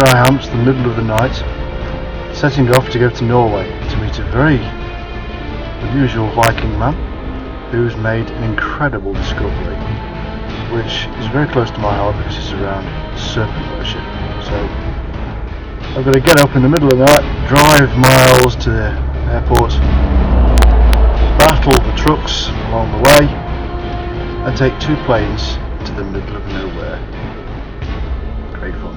here I am, it's the middle of the night, setting off to go to Norway to meet a very unusual Viking man who's made an incredible discovery, which is very close to my heart because it's around serpent worship. So I'm going to get up in the middle of the night, drive miles to the airport, battle the trucks along the way, and take 2 planes to the middle of nowhere. Great fun.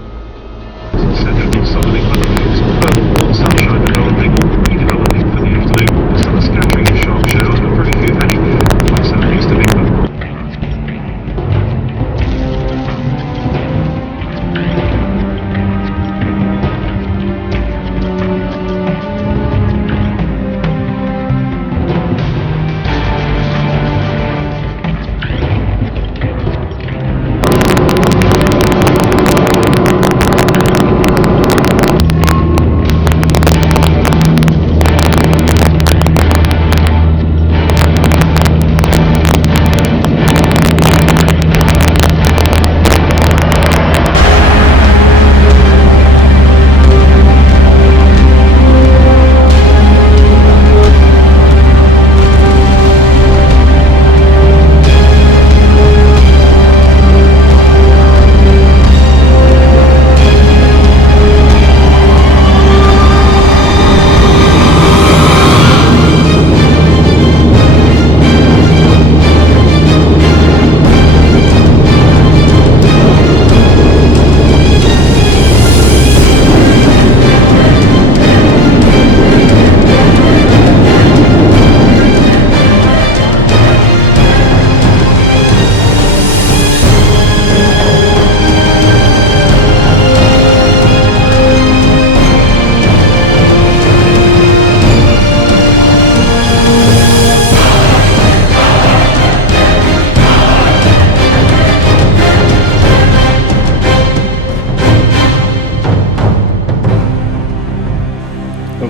Sunshine developing, rain developing for the afternoon. Some scattering of sharp showers, but very few heavy, like southeast of England.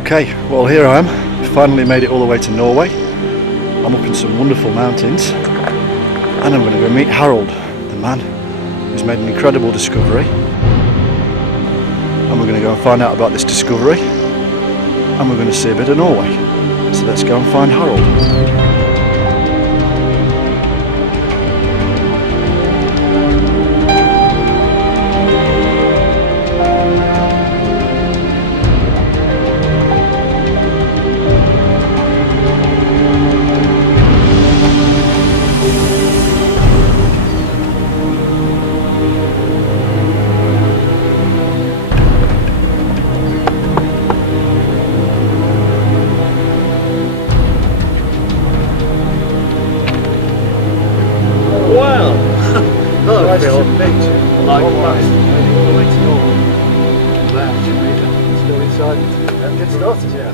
Okay, well here I am, finally made it all the way to Norway. I'm up in some wonderful mountains and I'm going to go meet Harold, the man who's made an incredible discovery, and we're going to go and find out about this discovery and we're going to see a bit of Norway. So let's go and find Harold. All the way to Norway. Let's go inside and get started. Yeah.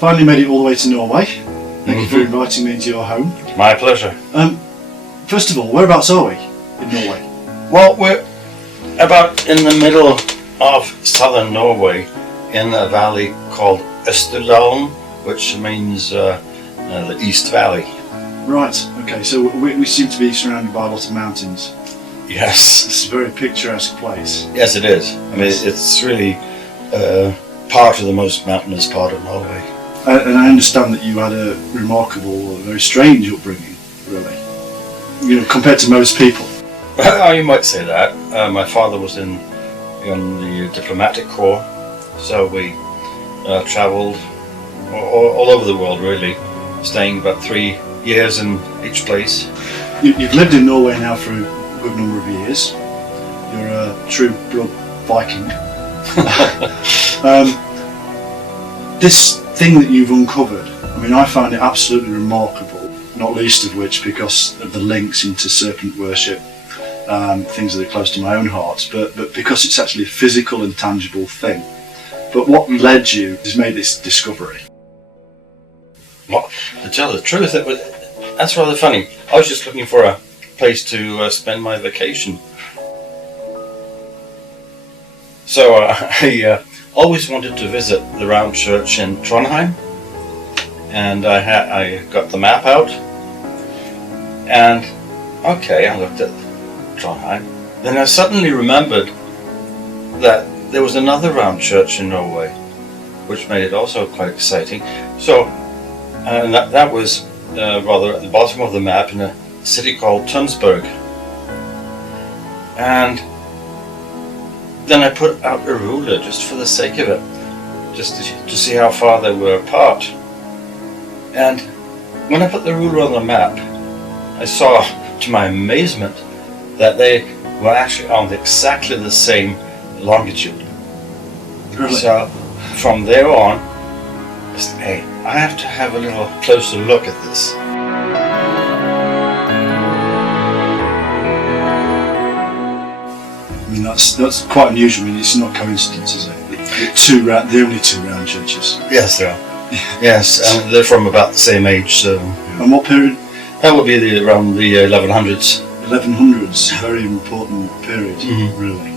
Finally made it all the way to Norway. Thank you for inviting me into your home. My pleasure. First of all, whereabouts are we in Norway? Well, we're about in the middle of southern Norway in a valley called Østerdalen, which means the East Valley. Right, okay, so we seem to be surrounded by a lot of mountains. Yes. This is a very picturesque place. Yes, it is. I mean, it's really part of the most mountainous part of Norway. And I understand that you had a remarkable, very strange upbringing, really. You know, compared to most people. Well, you might say that. My father was in the diplomatic corps, so we travelled all over the world, really, staying about 3 years in each place. You've lived in Norway now for a good number of years. You're a true blood Viking. this thing that you've uncovered, I mean, I find it absolutely remarkable, not least of which because of the links into serpent worship, things that are close to my own heart, but because it's actually a physical and tangible thing. But what led you has made this discovery? Well, to tell the truth, that's rather funny. I was just looking for a place to spend my vacation. So I always wanted to visit the round church in Trondheim, and I got the map out, and okay, I looked at Trondheim. Then I suddenly remembered that there was another round church in Norway, which made it also quite exciting. So, and that was rather at the bottom of the map in a city called Tønsberg. And then I put out a ruler just for the sake of it, just to see how far they were apart. And when I put the ruler on the map, I saw, to my amazement, that they were actually on exactly the same longitude. Really? So from there on, I said, hey, I have to have a little closer look at this. I mean, that's quite unusual. I mean, it's not coincidence, is it? The only two round churches. Yes, there are. Yes, and they're from about the same age. So. And what period? That would be around the 1100s. 1100s, a very important period, really.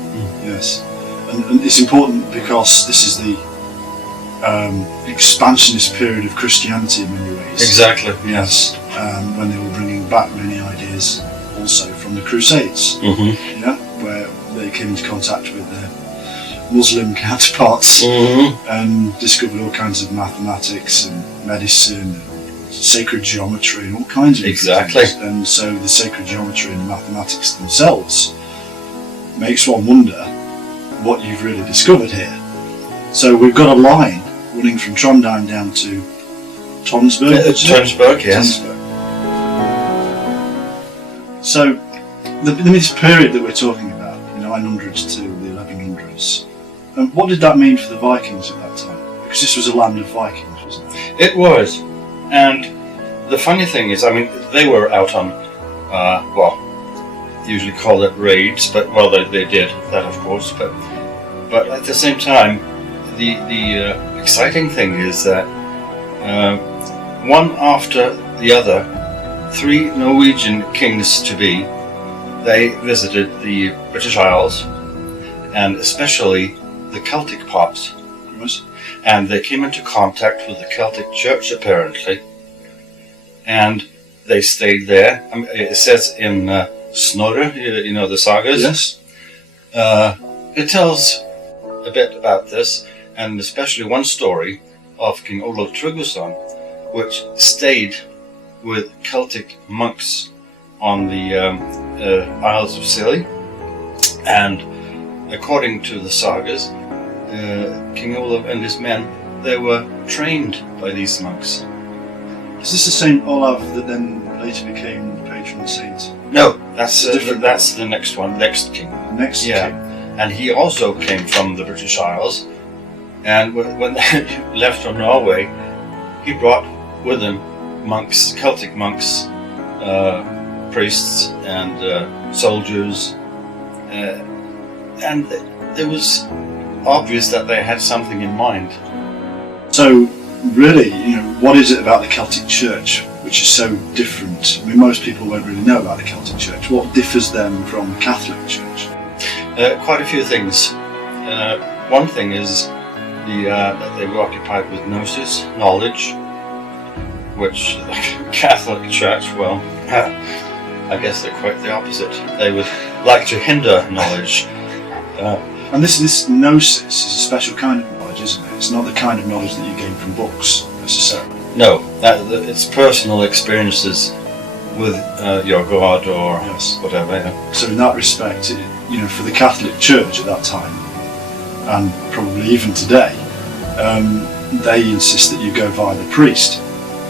Yes. And it's important because this is the expansionist period of Christianity in many ways. Exactly. Yes. When they were bringing back many ideas also from the Crusades, where they came into contact with their Muslim counterparts and discovered all kinds of mathematics and medicine, sacred geometry and all kinds of things. And so the sacred geometry and the mathematics themselves makes one wonder what you've really discovered here. So we've got a line running from Trondheim down to Tønsberg. Tønsberg, yes. Tønsberg. So this period that we're talking about, 900s to the 1100s, what did that mean for the Vikings at that time? Because this was a land of Vikings, wasn't it? It was. And the funny thing is, I mean, they were out on, usually call it raids, but, well, they did that, of course, but at the same time, the exciting thing is that one after the other, 3 Norwegian kings-to-be, they visited the British Isles, and especially the Celtic parts. And they came into contact with the Celtic Church, apparently, and they stayed there. I mean, it says in Snorre, the sagas. Yes. It tells a bit about this, and especially one story of King Olav Tryggvason, which stayed with Celtic monks on the Isles of Scilly, and according to the sagas, King Olav and his men, they were trained by these monks. Is this the same Olav that then later became the patron saint? No, that's the next one, next king. Next king. And he also came from the British Isles, and when they left from Norway, he brought with him monks, Celtic monks, priests and soldiers, and it was obvious that they had something in mind. So really, what is it about the Celtic Church which is so different? I mean, most people won't really know about the Celtic Church. What differs them from the Catholic Church? Quite a few things. One thing is that they were occupied with gnosis, knowledge, which the Catholic Church, well, I guess they're quite the opposite. They would like to hinder knowledge. And this gnosis is a special kind of knowledge, isn't it? It's not the kind of knowledge that you gain from books, necessarily. No, it's personal experiences with your God or whatever. So in that respect, for the Catholic Church at that time, and probably even today, they insist that you go via the priest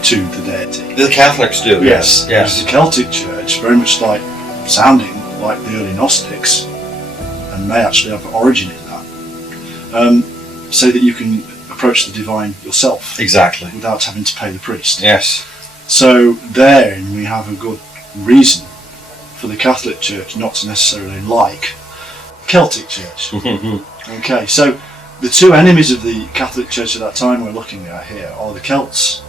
to the deity. The Catholics do, yes. Whereas the Celtic Church, very much sounding like the early Gnostics, and may actually have origin in that, say that you can approach the divine yourself Exactly. without having to pay the priest. Yes. So therein we have a good reason for the Catholic Church not to necessarily like Celtic Church. Okay, so the two enemies of the Catholic Church at that time we're looking at here are the Celts,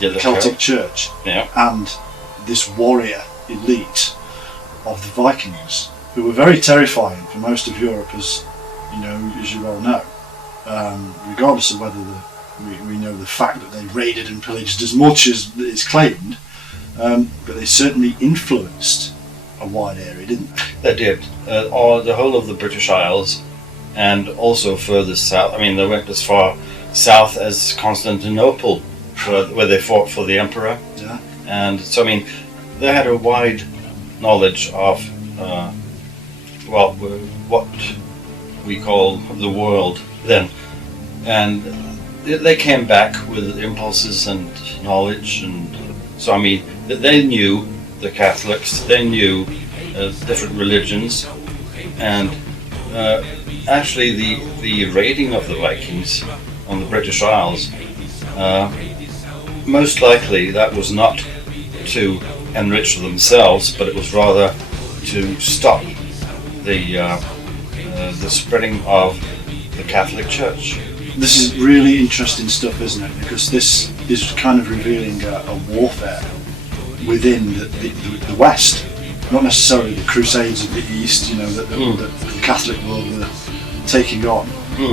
the Celtic Church, and this warrior elite of the Vikings, who were very terrifying for most of Europe, as you well know, regardless of whether we know the fact that they raided and pillaged as much as is claimed, but they certainly influenced a wide area, didn't they? They did. Or the whole of the British Isles, and also further south. I mean, they went as far south as Constantinople, where they fought for the emperor. Yeah. And so, I mean, they had a wide knowledge of, what we call the world then. And they came back with impulses and knowledge, and so, I mean, they knew the Catholics, they knew different religions, and actually the raiding of the Vikings on the British Isles, most likely that was not to enrich themselves, but it was rather to stop the spreading of the Catholic Church. This is really interesting stuff, isn't it? Because this is kind of revealing a warfare within the West, not necessarily the Crusades of the East, that the Catholic world were taking on,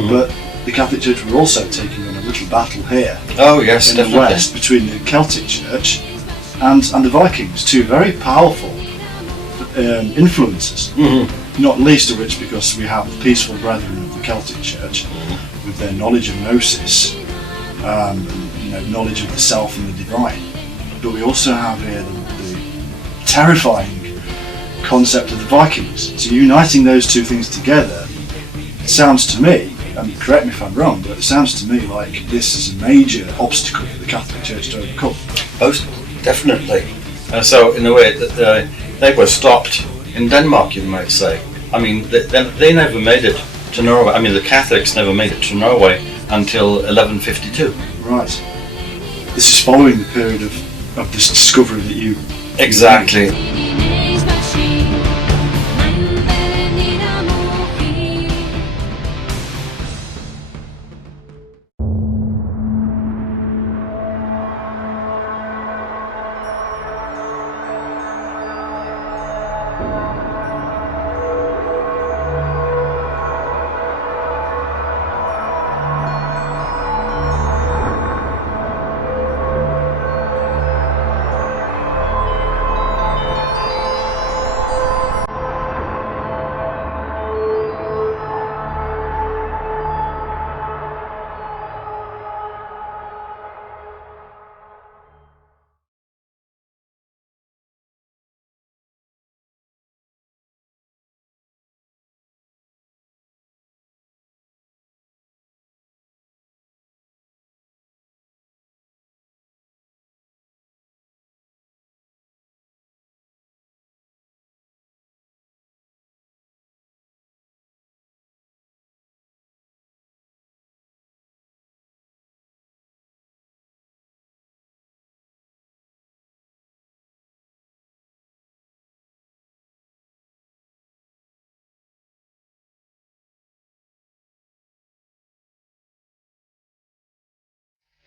but the Catholic Church were also taking on a little battle here. Oh yes, in definitely. the West between the Celtic Church and the Vikings, two very powerful influences. Not least of which because we have the peaceful brethren of the Celtic Church with their knowledge of gnosis, knowledge of the self and the divine. But we also have here the terrifying concept of the Vikings. So uniting those two things together, it sounds to me, and correct me if I'm wrong, but it sounds to me like this is a major obstacle for the Catholic Church to overcome. Most definitely. So in a way, they were stopped in Denmark, you might say. I mean, they never made it to Norway. I mean, the Catholics never made it to Norway until 1152. Right. This is following the period of this discovery that you... Exactly.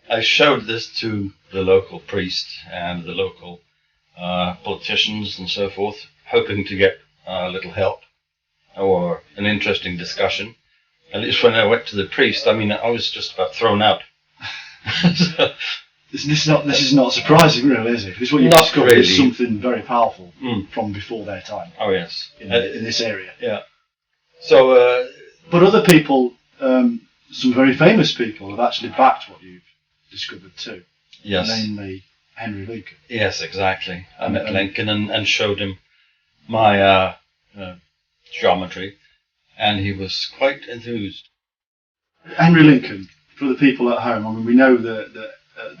I showed this to the local priest and the local politicians and so forth, hoping to get a little help or an interesting discussion. At least when I went to the priest, I mean, I was just about thrown out. So, this is not surprising, really, is it? Because what you discovered really. is something very powerful from before their time. Oh yes, in this area. Yeah. So, but other people, some very famous people, have actually backed what you've discovered too. Yes. Namely Henry Lincoln. Yes, exactly. I met Lincoln and showed him my geometry, and he was quite enthused. Henry Lincoln, for the people at home, I mean, we know that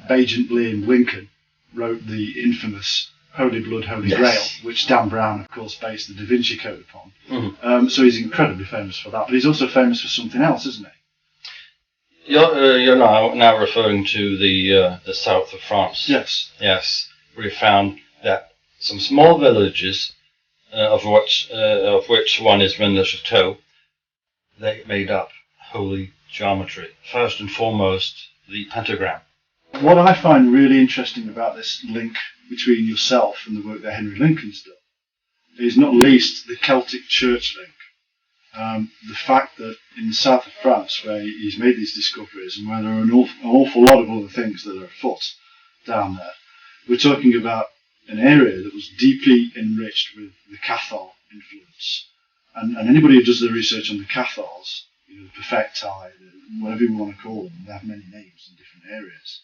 Agent Liam Lincoln wrote the infamous Holy Blood, Holy Grail, which Dan Brown, of course, based the Da Vinci Code upon. So he's incredibly famous for that, but he's also famous for something else, isn't he? You're now referring to the south of France. Yes. Yes, we found that some small villages, of which one is Rennes-le-Château, they made up holy geometry. First and foremost, the pentagram. What I find really interesting about this link between yourself and the work that Henry Lincoln's done is not least the Celtic church link. The fact that in the south of France, where he's made these discoveries and where there are an awful lot of other things that are afoot down there, we're talking about an area that was deeply enriched with the Cathar influence. And anybody who does the research on the Cathars, the Perfecti, whatever you want to call them, they have many names in different areas,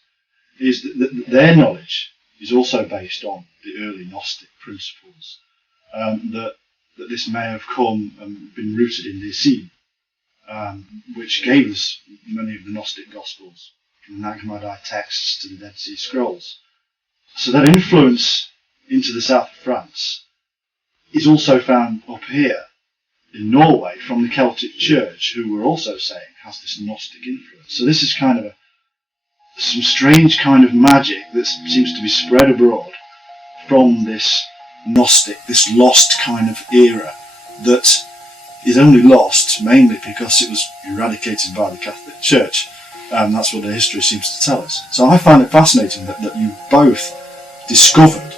is that their knowledge is also based on the early Gnostic principles, that this may have come and been rooted in the Essene, which gave us many of the Gnostic Gospels, from the Nag Hammadi texts to the Dead Sea Scrolls. So that influence into the south of France is also found up here in Norway from the Celtic Church, who we're also saying has this Gnostic influence. So this is kind of some strange kind of magic that seems to be spread abroad from this Gnostic, this lost kind of era that is only lost mainly because it was eradicated by the Catholic Church. That's what the history seems to tell us. So I find it fascinating that you both discovered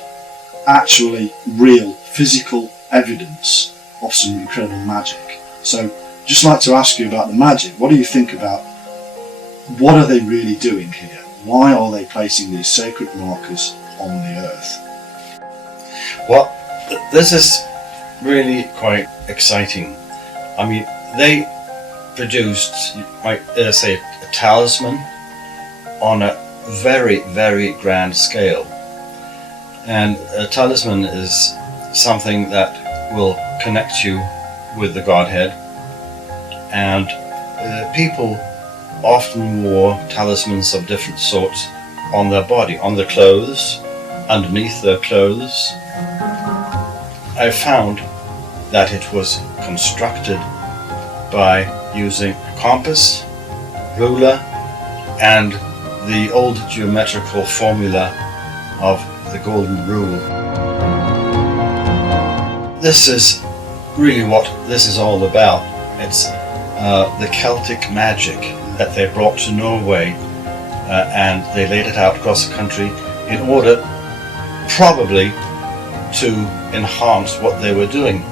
actually real physical evidence of some incredible magic. So just like to ask you about the magic. What do you think about, what are they really doing here? Why are they placing these sacred markers on the earth? Well, this is really quite exciting. I mean, they produced, you might say, a talisman on a very, very grand scale. And a talisman is something that will connect you with the Godhead. And people often wore talismans of different sorts on their body, on their clothes, underneath their clothes. I found that it was constructed by using a compass, ruler, and the old geometrical formula of the golden rule. This is really what this is all about. It's the Celtic magic that they brought to Norway, and they laid it out across the country in order probably to enhance what they were doing.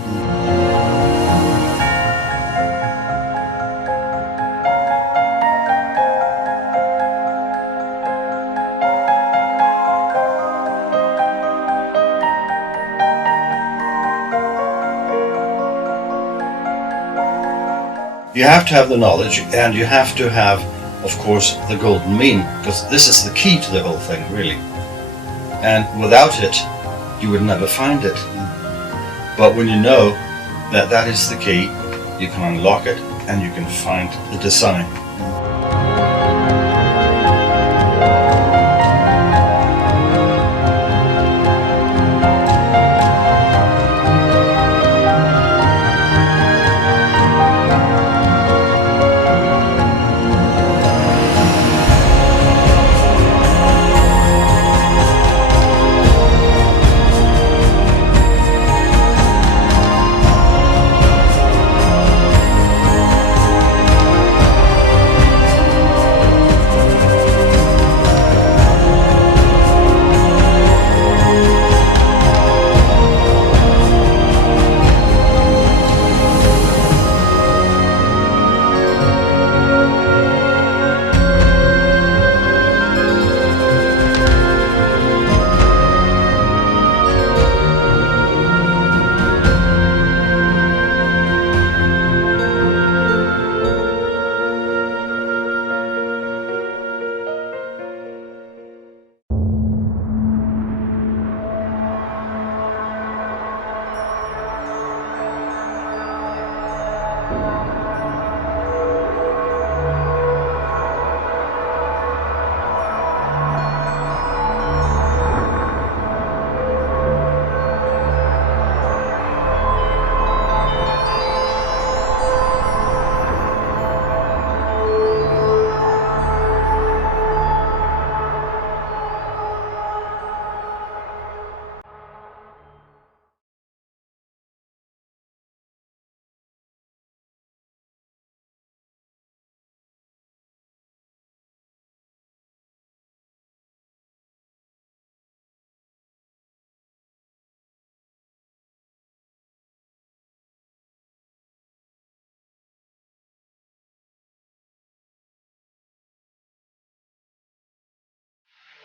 You have to have the knowledge, and you have to have, of course, the golden mean, because this is the key to the whole thing, really. And without it, you would never find it. But when you know that that is the key, you can unlock it and you can find the design.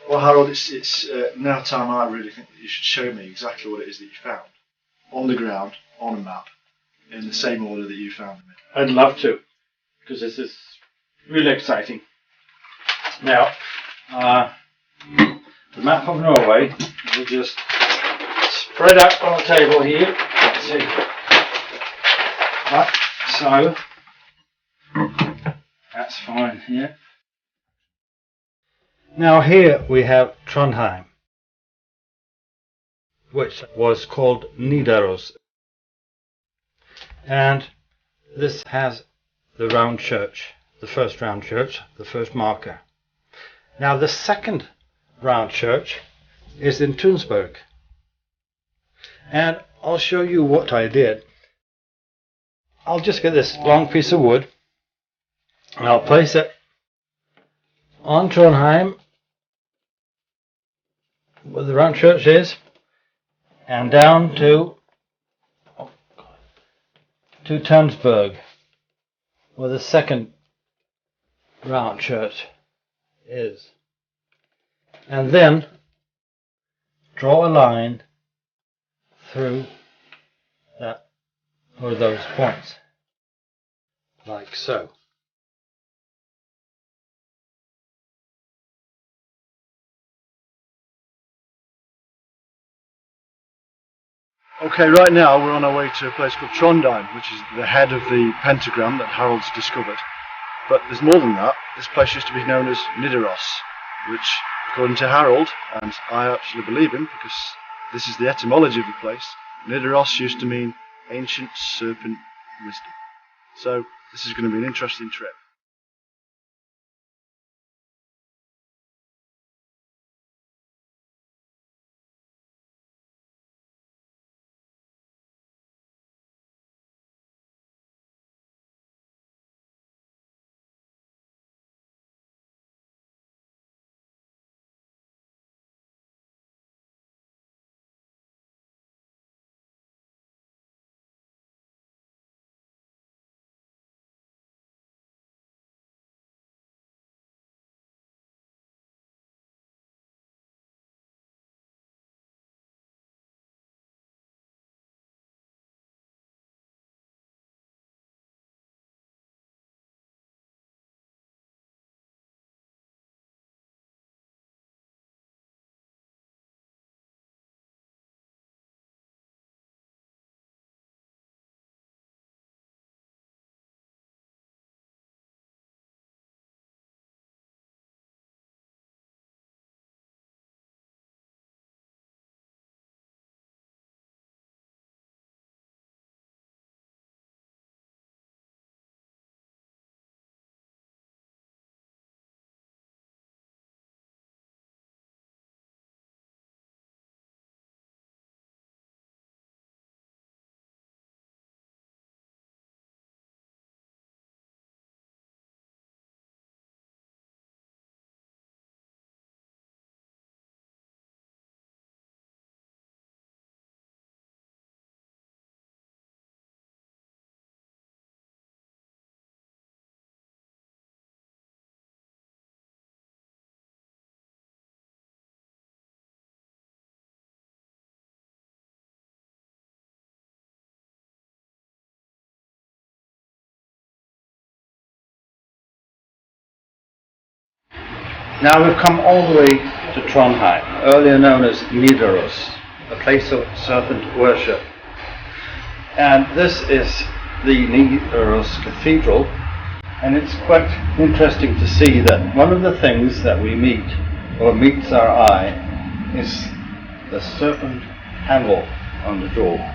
Well, Harold, it's now time I really think that you should show me exactly what it is that you found on the ground, on a map, in the same order that you found them in. I'd love to, because this is really exciting. Now, the map of Norway, we'll just spread out on the table here. Let's see. Right, so that's fine here. Now here we have Trondheim, which was called Nidaros. And this has the round church, the first round church, the first marker. Now the second round church is in Tunsberg. And I'll show you what I did. I'll just get this long piece of wood and I'll place it on Trondheim, where the round church is, and down to Tunsberg, where the second round church is. And then draw a line through that, or those points, like so. Okay, right now we're on our way to a place called Trondheim, which is the head of the pentagram that Harold's discovered. But there's more than that. This place used to be known as Nidaros, which, according to Harold, and I actually believe him because this is the etymology of the place, Nidaros used to mean ancient serpent wisdom. So this is going to be an interesting trip. Now we've come all the way to Trondheim, earlier known as Nidaros, a place of serpent worship. And this is the Nidaros Cathedral, and it's quite interesting to see that one of the things that we meet, or meets our eye, is the serpent handle on the door.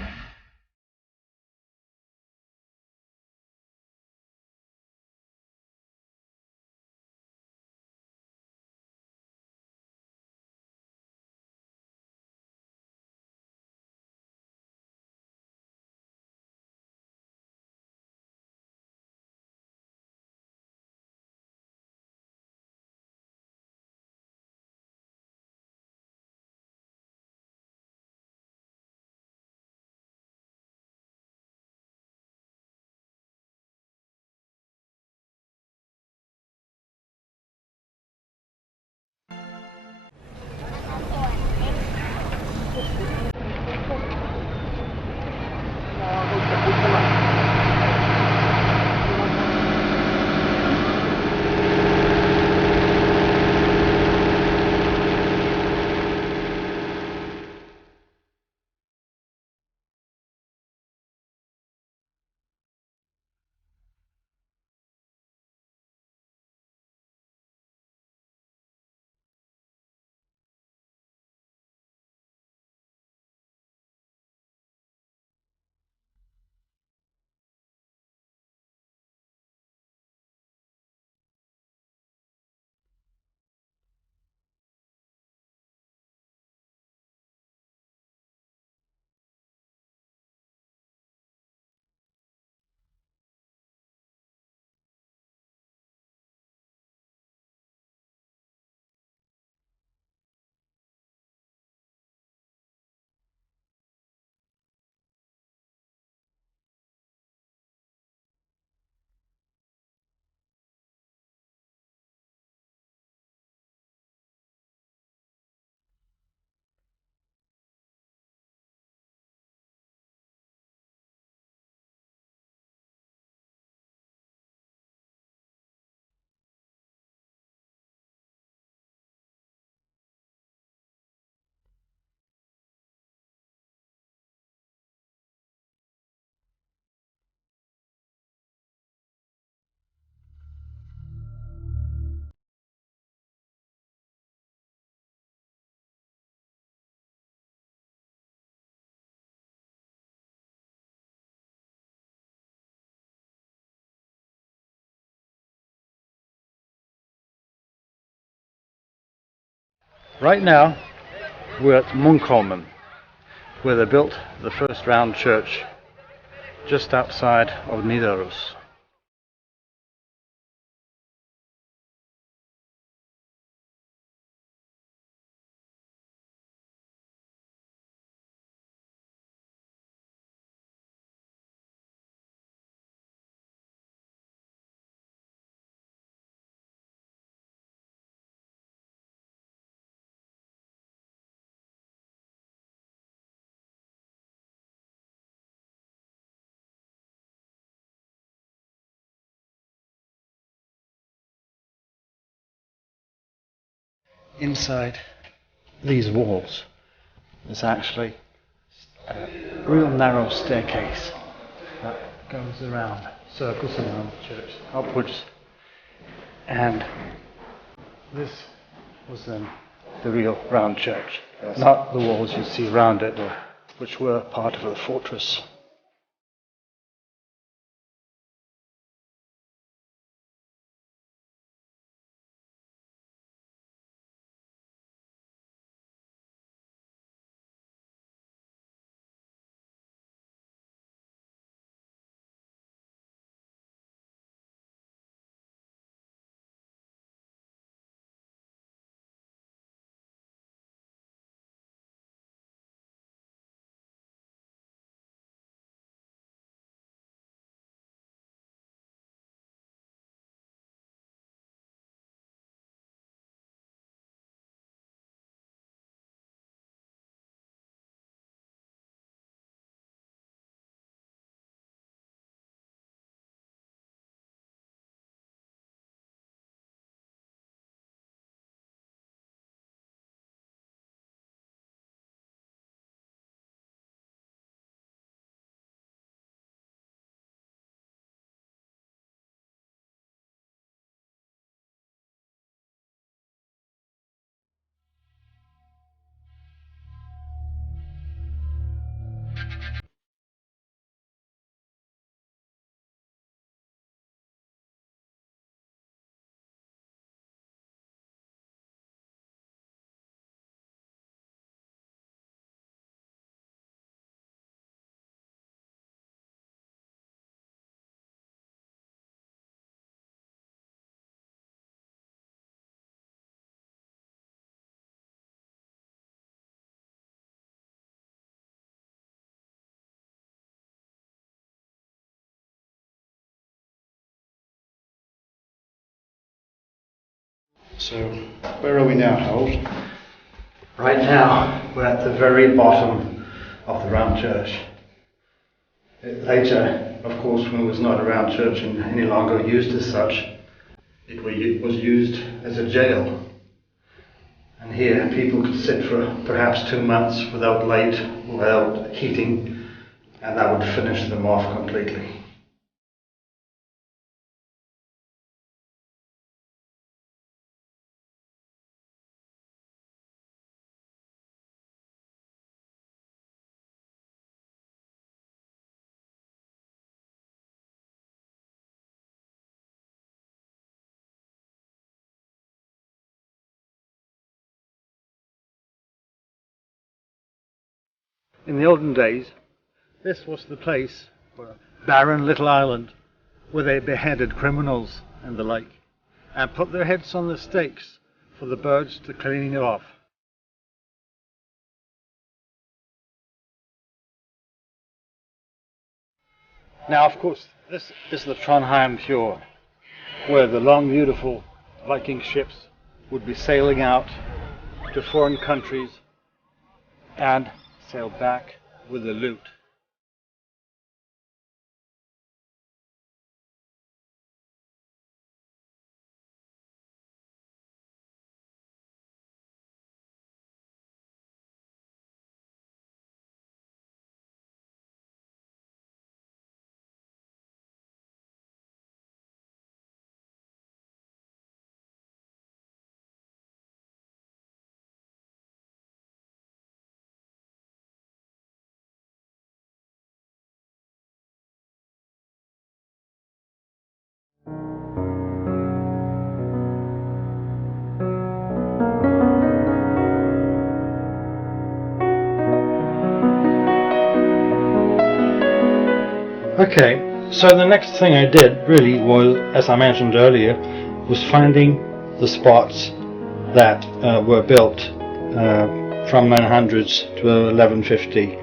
Right now we're at Munkholmen, where they built the first round church just outside of Nidaros. Inside these walls is actually a real narrow staircase that goes around, circles around the church, upwards. And this was then the real round church, not the walls you see around it, which were part of a fortress. So, where are we now, Harold? Right now we're at the very bottom of the round church. Later, of course, when it was not a round church and any longer used as such, it was used as a jail. And here people could sit for perhaps 2 months without light, without heating, and that would finish them off completely. In the olden days, this was the place, for a barren little island, where they beheaded criminals and the like, and put their heads on the stakes for the birds to clean it off. Now, of course, this is the Trondheim fjord, where the long, beautiful Viking ships would be sailing out to foreign countries and sail back with the loot. Okay, so the next thing I did really was, as I mentioned earlier, was finding the spots that were built from 900s to 1150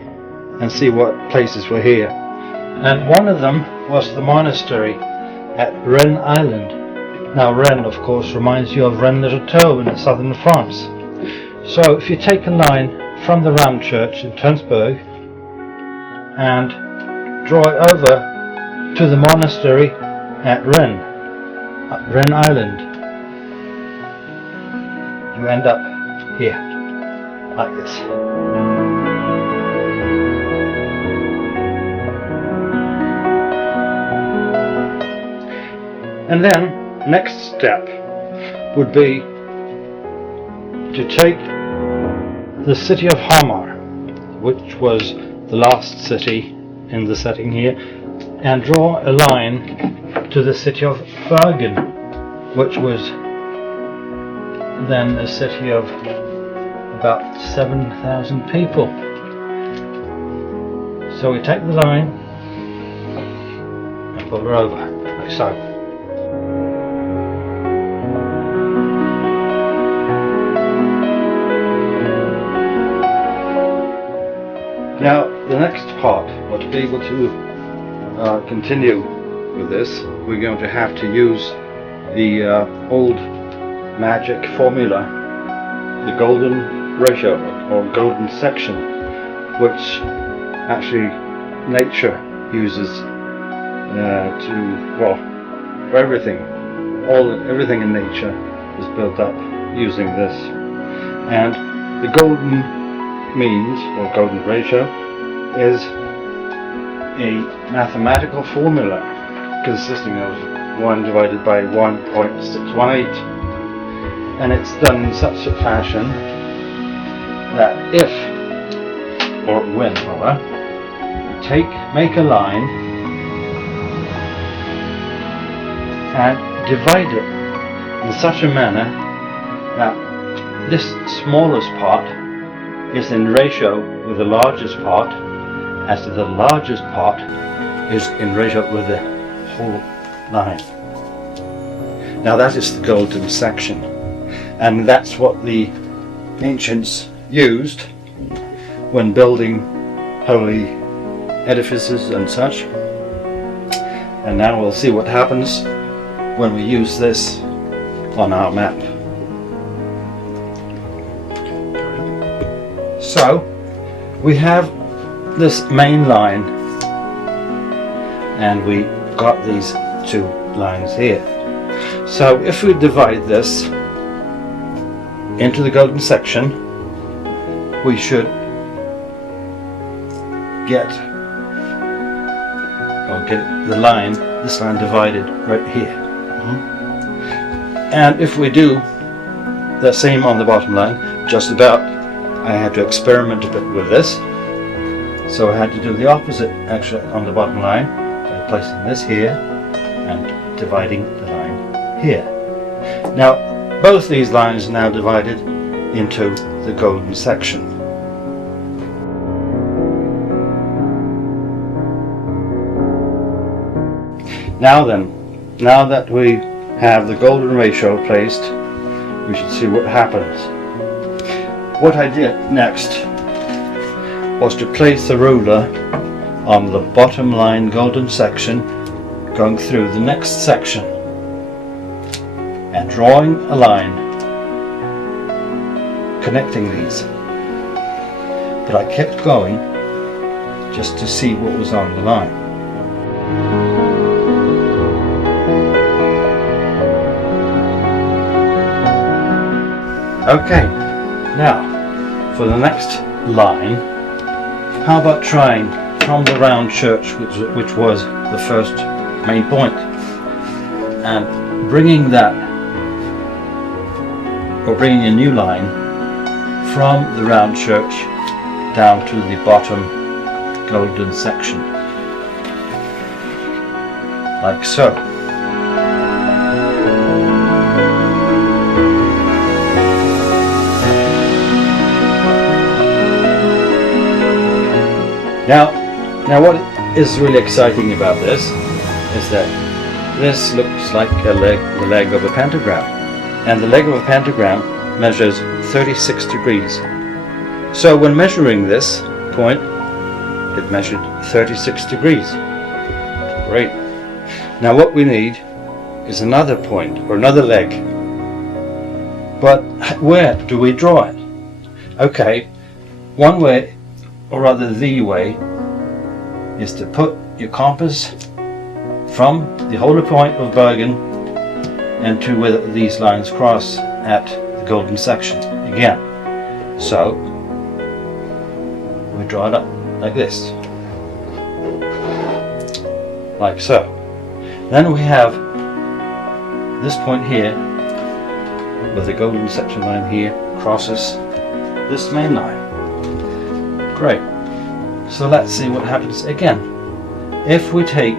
and see what places were here. And one of them was the monastery at Rennes Island. Now Rennes, of course, reminds you of Rennes-le-Château in southern France. So if you take a line from the round church in Tunsberg and draw it over to the monastery at Rennes Island, you end up here, like this. And then, next step would be to take the city of Hamar, which was the last city in the setting here, and draw a line to the city of Bergen, which was then a city of about 7,000 people. So we take the line and pull her over, like so. Now, the next part, or to be able to continue with this, we're going to have to use the old magic formula, the golden ratio or golden section, which actually nature uses for everything. Everything in nature is built up using this, and the golden means, or golden ratio, is a mathematical formula consisting of 1 divided by 1.618, and it's done in such a fashion that if, or when rather, make a line and divide it in such a manner that this smallest part is in ratio with the largest part, as the largest part is in ratio with the whole line. Now that is the golden section, and that's what the ancients used when building holy edifices and such. And now we'll see what happens when we use this on our map. So we have this main line, and we got these two lines here. So if we divide this into the golden section, we should get this line divided right here. And if we do the same on the bottom line, just about, I had to experiment a bit with this, so I had to do the opposite actually on the bottom line by placing this here and dividing the line here. Now both these lines are now divided into the golden section. Now then, now that we have the golden ratio placed, we should see what happens. What I did next was to place the ruler on the bottom line golden section, going through the next section and drawing a line connecting these. But I kept going just to see what was on the line. Okay, now for the next line, how about trying from the round church, which was the first main point, and bringing that, or bringing a new line from the round church down to the bottom golden section, like so. Now what is really exciting about this is that this looks like the leg of a pentagram, and the leg of a pentagram measures 36 degrees. So when measuring this point, it measured 36 degrees. Great. Now what we need is another point, or another leg. But where do we draw it? Okay, one way, or rather the way, is to put your compass from the holder point of Bergen and to where these lines cross at the golden section again. So we draw it up like this, like so. Then we have this point here where the golden section line here crosses this main line. Great. So let's see what happens again. If we take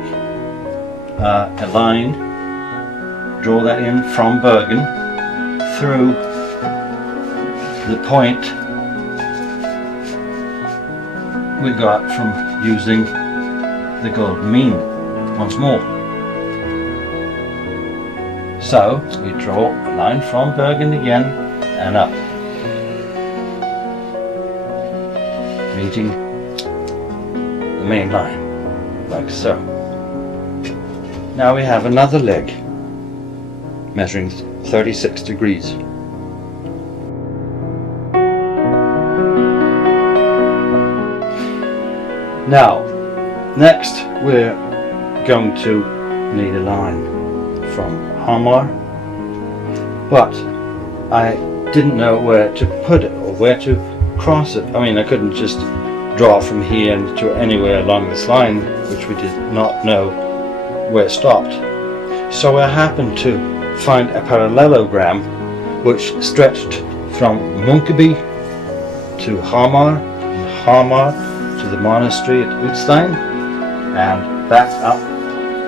a line, draw that in from Bergen through the point we got from using the golden mean once more. So we draw a line from Bergen again and up, meeting the main line, like so. Now we have another leg measuring 36 degrees. Now, next we're going to need a line from Hamar, but I didn't know where to put it or where to cross it. I mean, I couldn't just draw from here to anywhere along this line, which we did not know where it stopped. So I happened to find a parallelogram which stretched from Munkeby to Hamar, and Hamar to the monastery at Utstein, and back up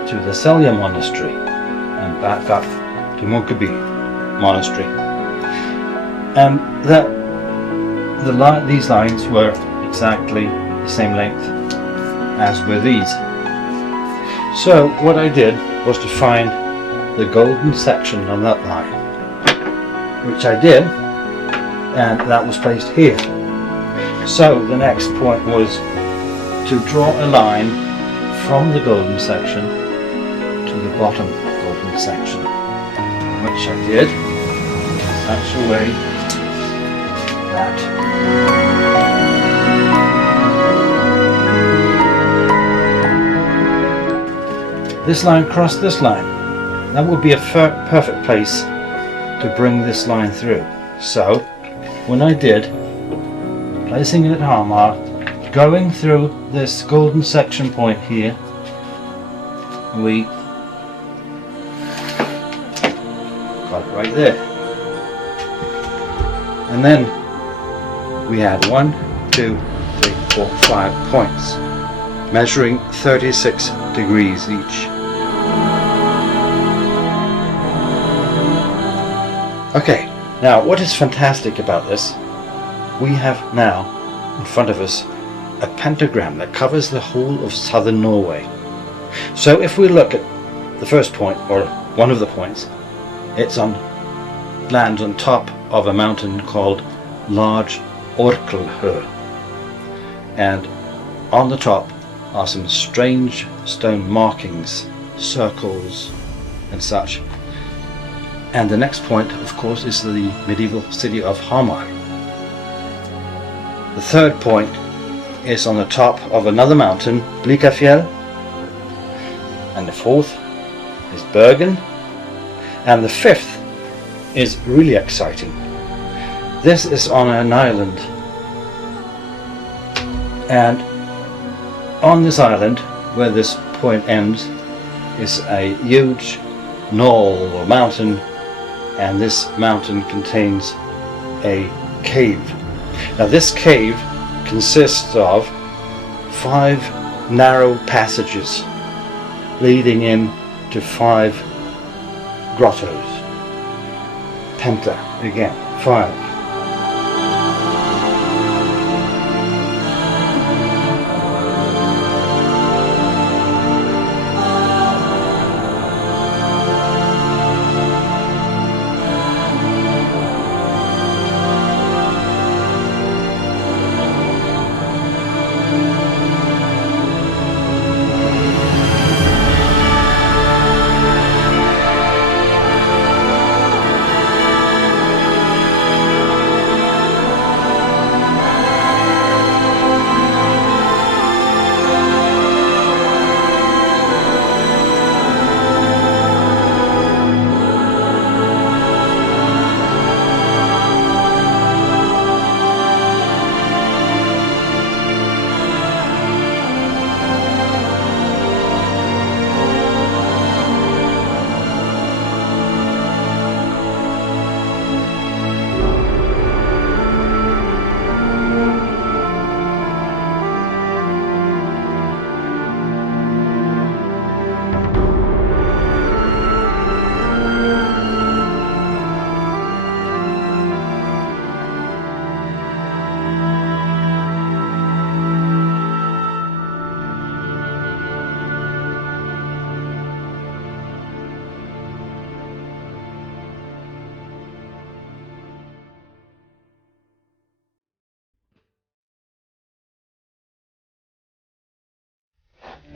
to the Selja monastery, and back up to Munkeby monastery. And these lines were exactly the same length as were these. So what I did was to find the golden section on that line, which I did, and that was placed here. So the next point was to draw a line from the golden section to the bottom golden section, which I did in such a way that this line crossed this line. That would be a perfect place to bring this line through. So when I did, placing it at Hamar, going through this golden section point here, we got it right there. And then we had 1, 2, 3, 4, 5 points, measuring 36 degrees each. Okay, now what is fantastic about this, we have now in front of us a pentagram that covers the whole of southern Norway. So if we look at the first point, or one of the points, lands on top of a mountain called Large Orkelhø, and on the top are some strange stone markings, circles and such. And the next point, of course, is the medieval city of Hamar. The third point is on the top of another mountain, Blikafjell, and the fourth is Bergen, and the fifth is really exciting. This is on an island, and on this island, where this point ends, is a huge knoll or mountain, and this mountain contains a cave. Now this cave consists of 5 narrow passages leading in to 5 grottos. Penta again, 5.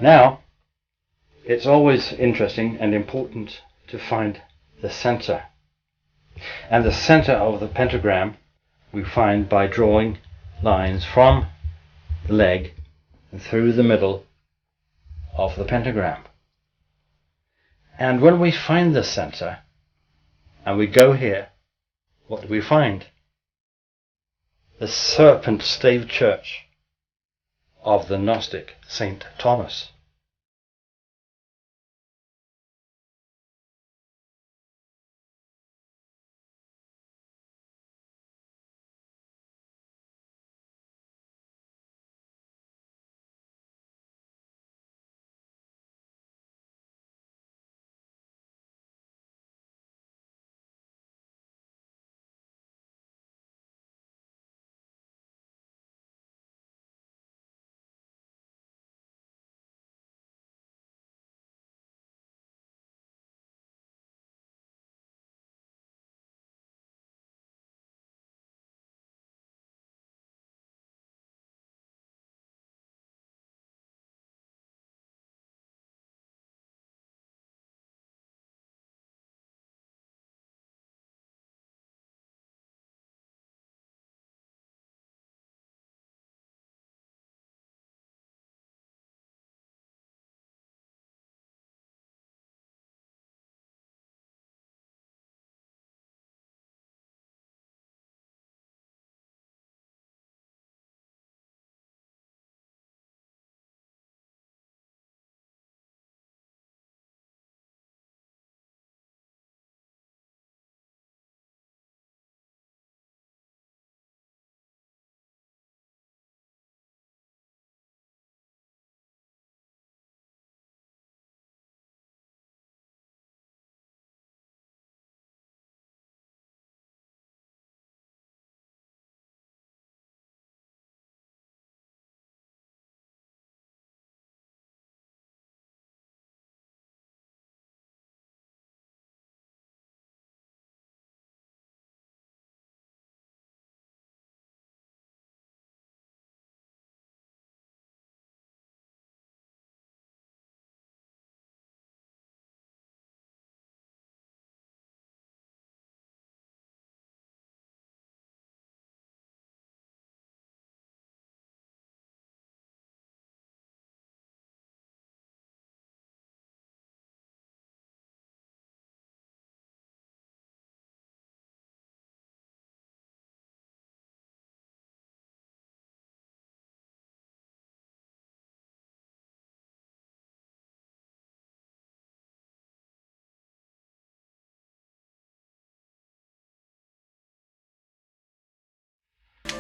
Now, it's always interesting and important to find the center. And the center of the pentagram we find by drawing lines from the leg and through the middle of the pentagram. And when we find the center and we go here, what do we find? The Serpent stave church of the Gnostic Saint Thomas.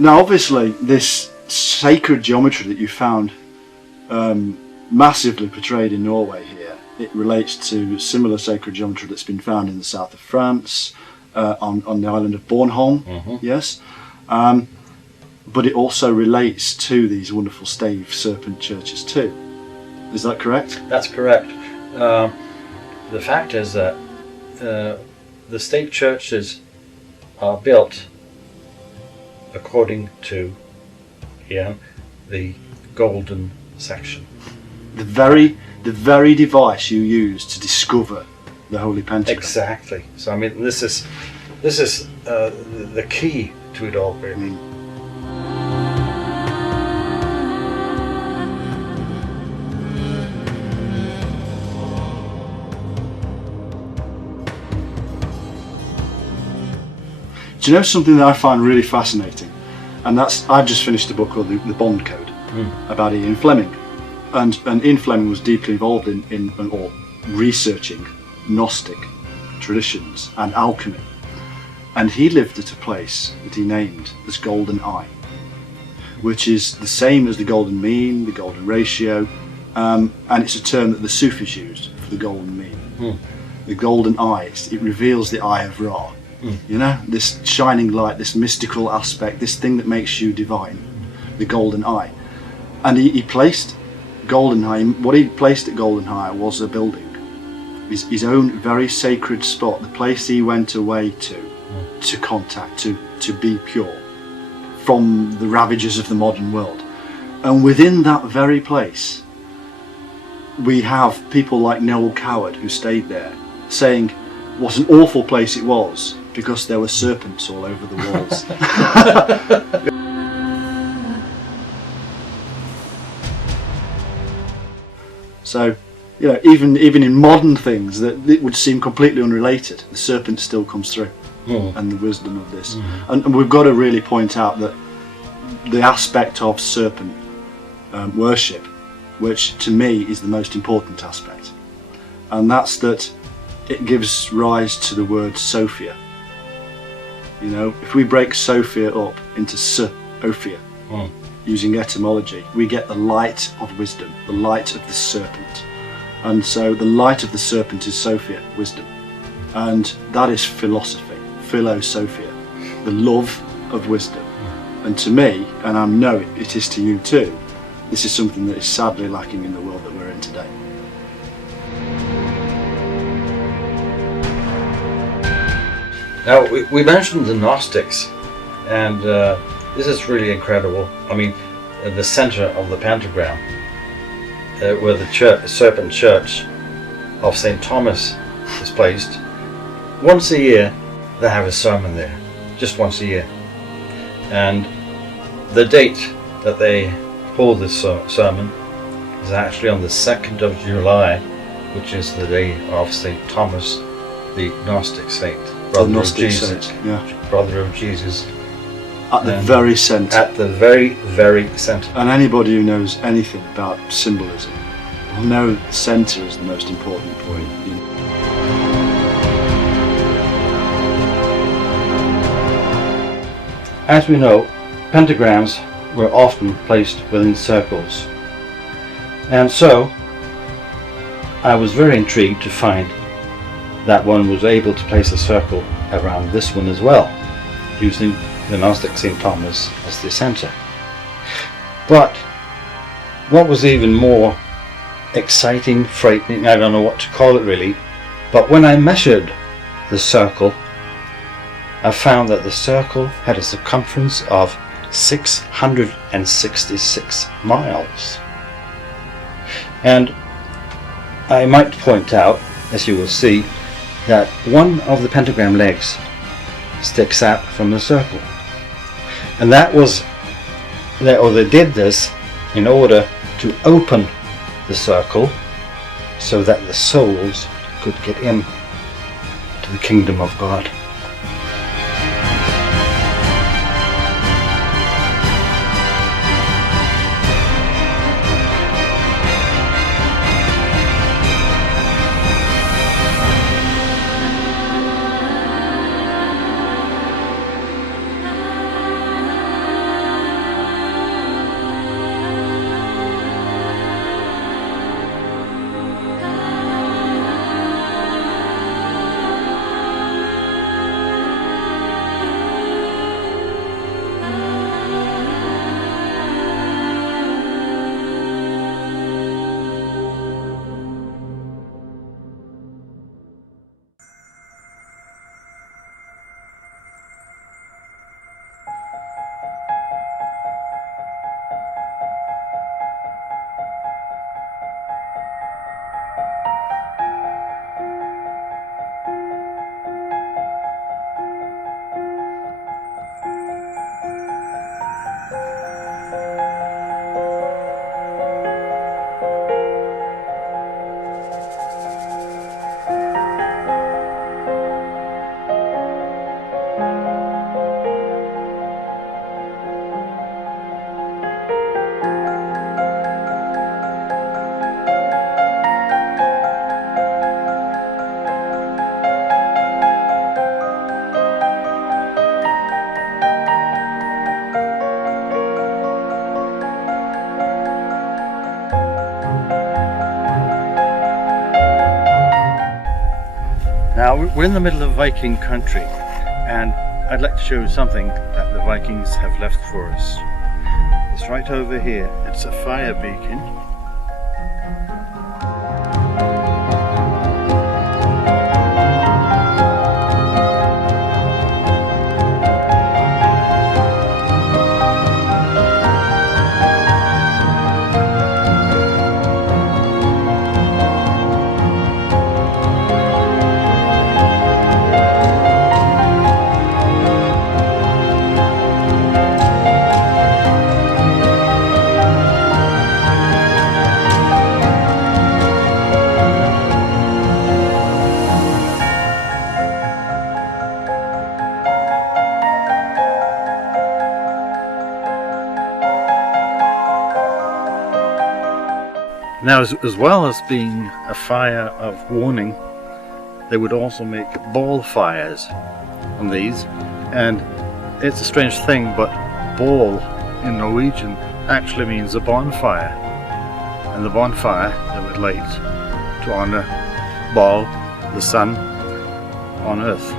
Now, obviously, this sacred geometry that you found massively portrayed in Norway here, it relates to similar sacred geometry that's been found in the south of France, on the island of Bornholm, yes. But it also relates to these wonderful stave serpent churches too. Is that correct? That's correct. The fact is that the stave churches are built according to the golden section. The very device you used to discover the Holy Pentagram. Exactly. So I mean, this is the key to it all, really. Do you know something that I find really fascinating? And that's, I've just finished a book called The Bond Code about Ian Fleming. And Ian Fleming was deeply involved in or researching Gnostic traditions and alchemy. And he lived at a place that he named as Golden Eye, which is the same as the golden mean, the golden ratio, and it's a term that the Sufis used for the golden mean. The golden eye, it reveals the eye of Ra. You know, this shining light, this mystical aspect, this thing that makes you divine, the golden eye. And he placed Golden Eye, what he placed at Golden Eye was a building, his own very sacred spot, the place he went away to contact, to be pure from the ravages of the modern world. And within that very place, we have people like Noel Coward who stayed there saying what an awful place it was because there were serpents all over the walls. So, you know, even in modern things that it would seem completely unrelated, the serpent still comes through, and the wisdom of this. And we've got to really point out that the aspect of serpent worship, which to me is the most important aspect, and that's that it gives rise to the word Sophia. You know, if we break Sophia up into Sophia, using etymology, we get the light of wisdom, the light of the serpent. And so the light of the serpent is Sophia, wisdom. And that is philosophy, philosophia, the love of wisdom. And to me, and I know it is to you too, this is something that is sadly lacking in the world that we're in today. Now, we mentioned the Gnostics, and this is really incredible. I mean, the center of the pentagram, where the Serpent Church of St. Thomas is placed, once a year they have a sermon there, just once a year. And the date that they hold this sermon is actually on the 2nd of July, which is the day of St. Thomas, the Gnostic saint, brother of Jesus. Brother of Jesus. At the very centre. At the very, very centre. And anybody who knows anything about symbolism will know the centre is the most important point. You know. As we know, pentagrams were often placed within circles. And so, I was very intrigued to find that one was able to place a circle around this one as well, using the Gnostic St. Thomas as the centre. But what was even more exciting, frightening, I don't know what to call it really, but when I measured the circle, I found that the circle had a circumference of 666 miles. And I might point out, as you will see, that one of the pentagram legs sticks out from the circle. And that was, they did this in order to open the circle so that the souls could get in to the kingdom of God. Now we're in the middle of Viking country, and I'd like to show you something that the Vikings have left for us. It's right over here. It's a fire beacon. Now, as well as being a fire of warning, they would also make ball fires on these. And it's a strange thing, but ball in Norwegian actually means a bonfire. And the bonfire they would light to honour Baal, the sun on earth.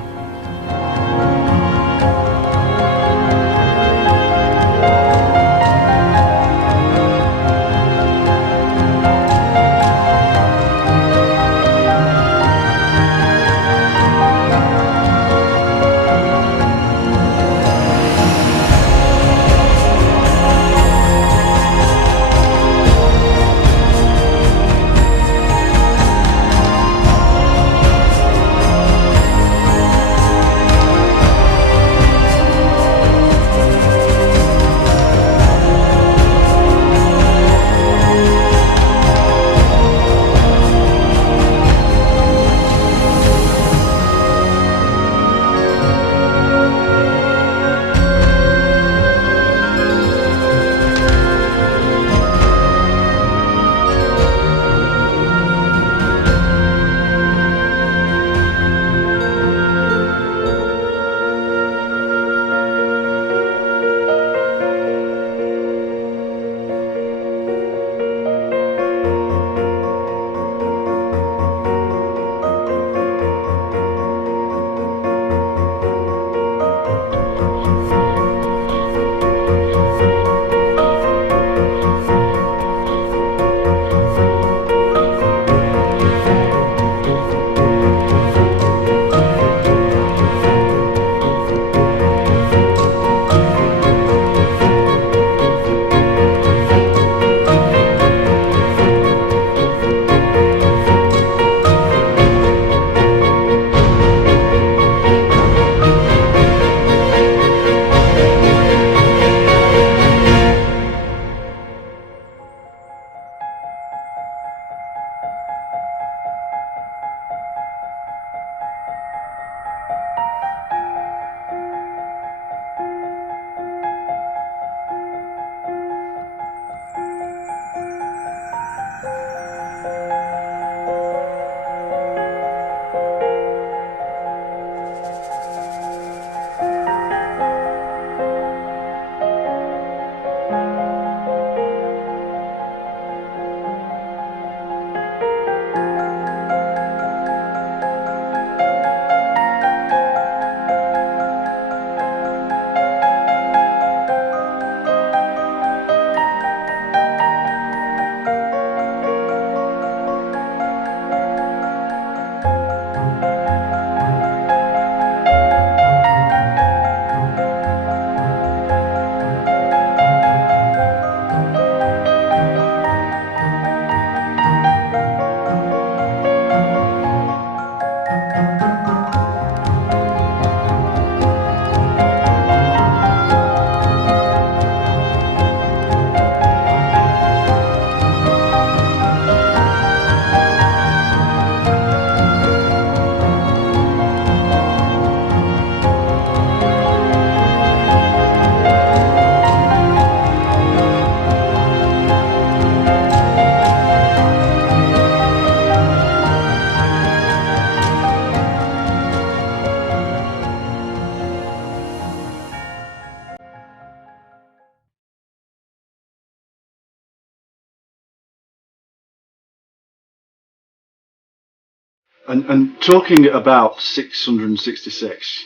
And talking about 666,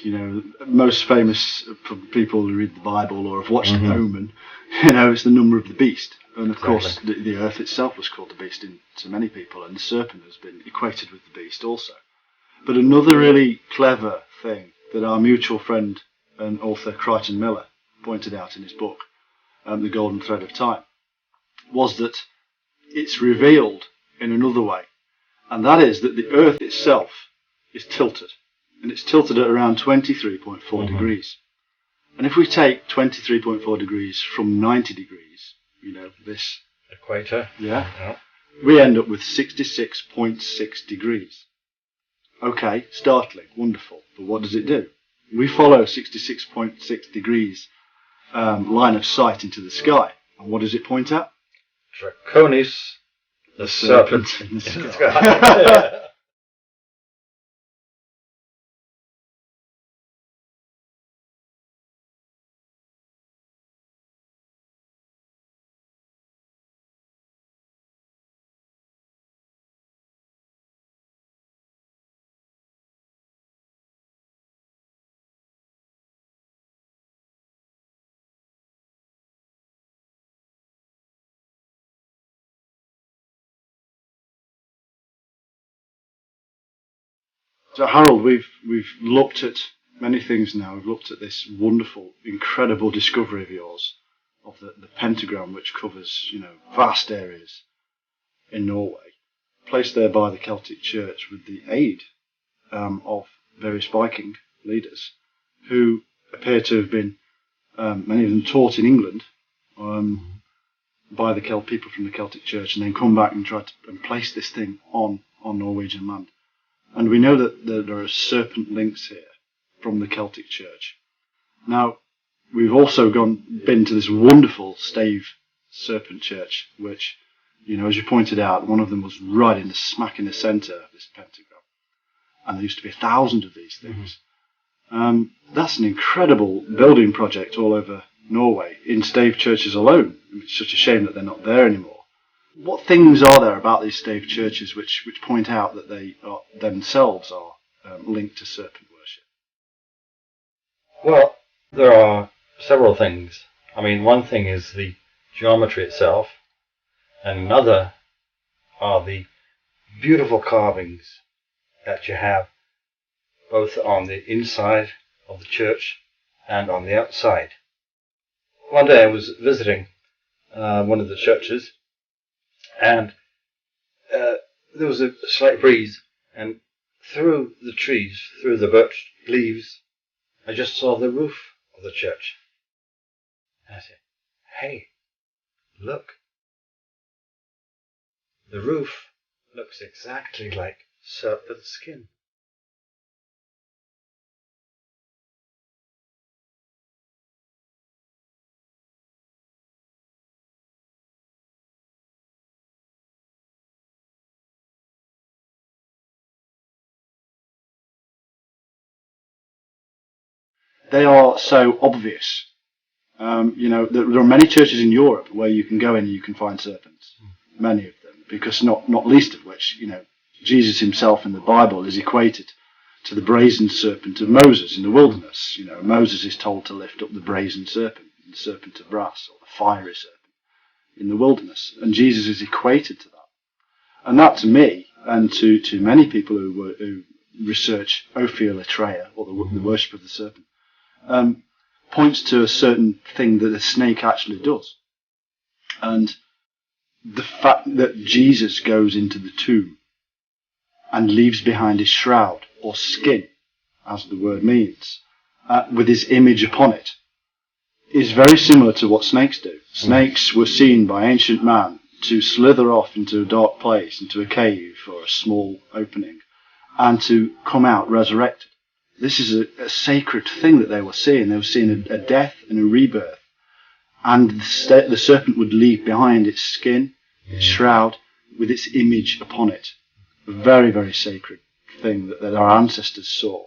most famous for people who read the Bible or have watched Mhm. Omen, it's the number of the beast. And of course, Exactly. the earth itself was called the beast to many people, and the serpent has been equated with the beast also. But another really clever thing that our mutual friend and author Crichton Miller pointed out in his book, The Golden Thread of Time, was that it's revealed in another way. And that is that the Earth itself is tilted. And it's tilted at around 23.4 degrees. And if we take 23.4 degrees from 90 degrees, this, Equator. yeah, we end up with 66.6 degrees. Okay, startling, wonderful. But what does it do? We follow 66.6 degrees line of sight into the sky. And what does it point at? Draconis The serpent. in the sky. So Harold, we've looked at many things now. We've looked at this wonderful, incredible discovery of yours of the pentagram, which covers vast areas in Norway, placed there by the Celtic Church with the aid of various Viking leaders who appear to have been many of them taught in England by the people from the Celtic Church, and then come back and try to place this thing on Norwegian land. And we know that there are serpent links here from the Celtic Church. Now, we've also been to this wonderful stave serpent church, which, as you pointed out, one of them was right smack in the centre of this pentagram. And there used to be 1,000 of these things. That's an incredible building project all over Norway, in stave churches alone. It's such a shame that they're not there anymore. What things are there about these stave churches which point out that they are themselves are linked to serpent worship? Well, there are several things. I mean, one thing is the geometry itself, and another are the beautiful carvings that you have both on the inside of the church and on the outside. One day I was visiting one of the churches, and there was a slight breeze, and through the trees, through the birch leaves, I just saw the roof of the church. And I said, hey, look. The roof looks exactly like serpent skin. They are so obvious. There are many churches in Europe where you can go in and you can find serpents. Many of them, because not least of which, Jesus himself in the Bible is equated to the brazen serpent of Moses in the wilderness. Moses is told to lift up the brazen serpent, the serpent of brass, or the fiery serpent in the wilderness, and Jesus is equated to that. And that, to me, and to many people who research ophiolatreia, or the worship of the serpent, points to a certain thing that a snake actually does. And the fact that Jesus goes into the tomb and leaves behind his shroud, or skin, as the word means, with his image upon it, is very similar to what snakes do. Snakes were seen by ancient man to slither off into a dark place, into a cave or a small opening, and to come out resurrected. This is a sacred thing that they were seeing. They were seeing a death and a rebirth. And the serpent would leave behind its skin, its shroud, with its image upon it. A very, very sacred thing that our ancestors saw.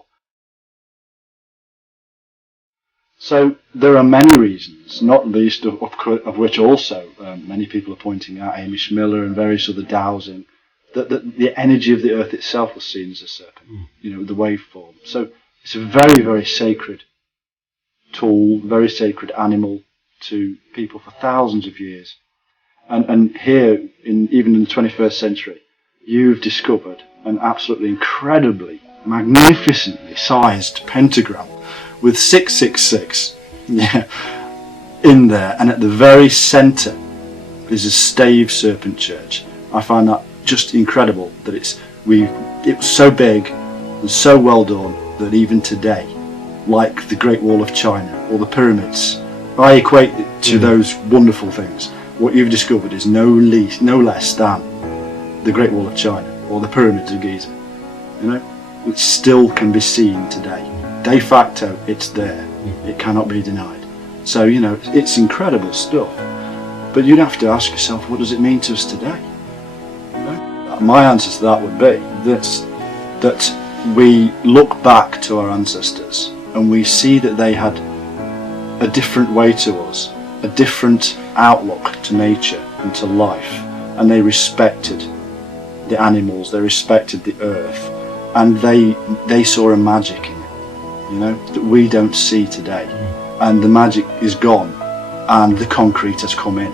So there are many reasons, not least of which also many people are pointing out, Hamish Miller and various other dowsing, that the energy of the earth itself was seen as a serpent, the waveform. So it's a very, very sacred tool, very sacred animal to people for thousands of years. And here, even in the 21st century, you've discovered an absolutely incredibly, magnificently sized pentagram with 666 in there, and at the very centre is a stave serpent church. I find that just incredible that it was so big and so well done that even today, like the Great Wall of China or the pyramids, I equate it to those wonderful things. What you've discovered is no less than the Great Wall of China or the pyramids of Giza, which still can be seen today. De facto, it's there. It cannot be denied. So, it's incredible stuff. But you'd have to ask yourself, what does it mean to us today? my answer to that would be that we look back to our ancestors and we see that they had a different way to us, a different outlook to nature and to life, and they respected the animals, they respected the earth, and they saw a magic in it, that we don't see today. And the magic is gone and the concrete has come in.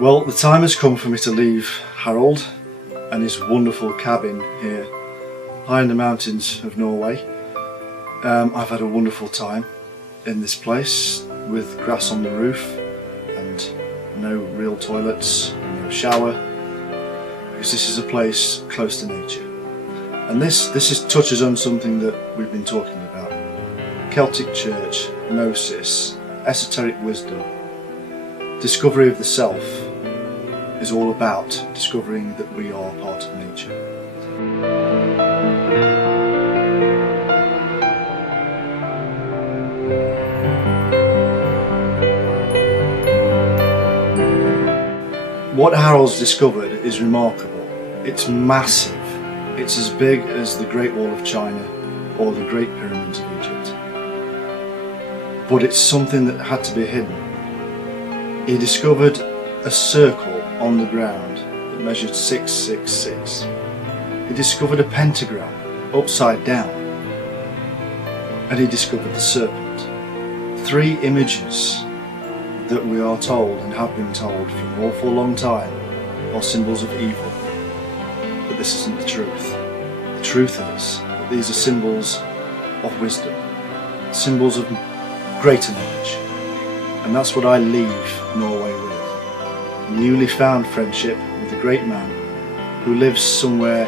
Well, the time has come for me to leave Harold and his wonderful cabin here high in the mountains of Norway. I've had a wonderful time in this place with grass on the roof and no real toilets, no shower, because this is a place close to nature. And this touches on something that we've been talking about: Celtic church, gnosis, esoteric wisdom. Discovery of the self is all about discovering that we are part of nature. What Harold's discovered is remarkable. It's massive. It's as big as the Great Wall of China or the Great Pyramids of Egypt. But it's something that had to be hidden. He discovered a circle on the ground that measured 666. He discovered a pentagram upside down, and he discovered the serpent. 3 images that we are told and have been told for an awful long time are symbols of evil. But this isn't the truth. The truth is that these are symbols of wisdom, symbols of greater knowledge. And that's what I leave Norway with. A newly found friendship with a great man who lives somewhere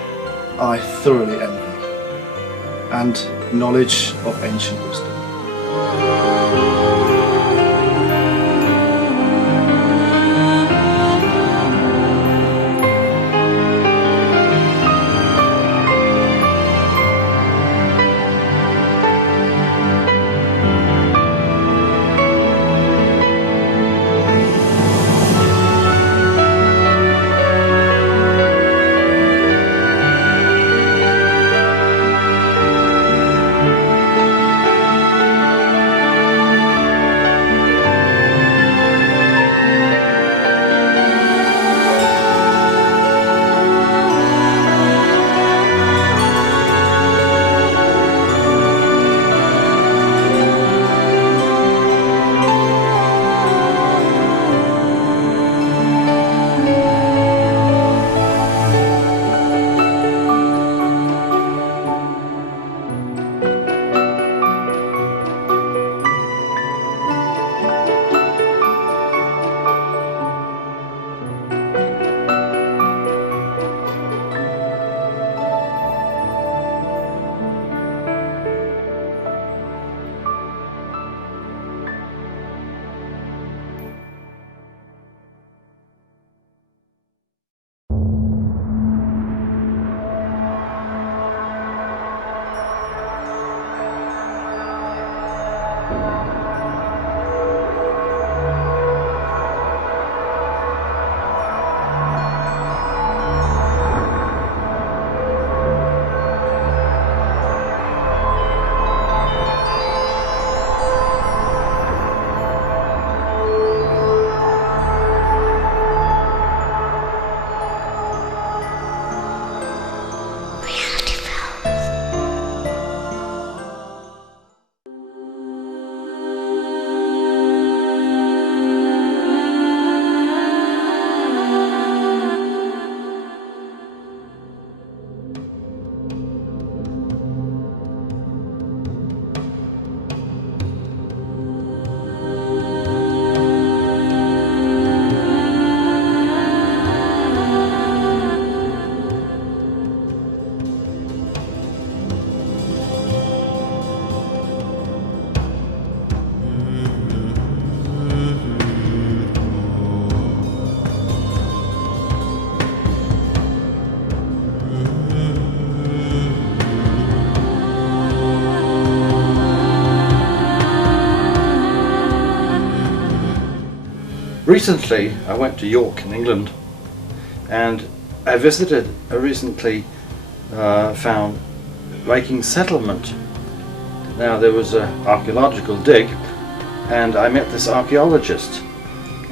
I thoroughly envy, and knowledge of ancient wisdom. Recently, I went to York in England, and I visited a recently found Viking settlement. Now, there was an archaeological dig, and I met this archaeologist,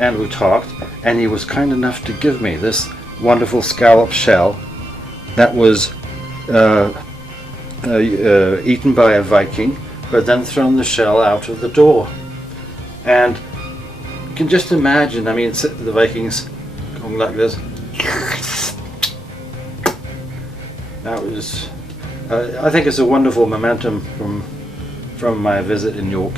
and we talked, and he was kind enough to give me this wonderful scallop shell that was eaten by a Viking, who had then thrown the shell out of the door. And you can just imagine, I mean, the Vikings going like this. That was, I think it's a wonderful momentum from my visit in York.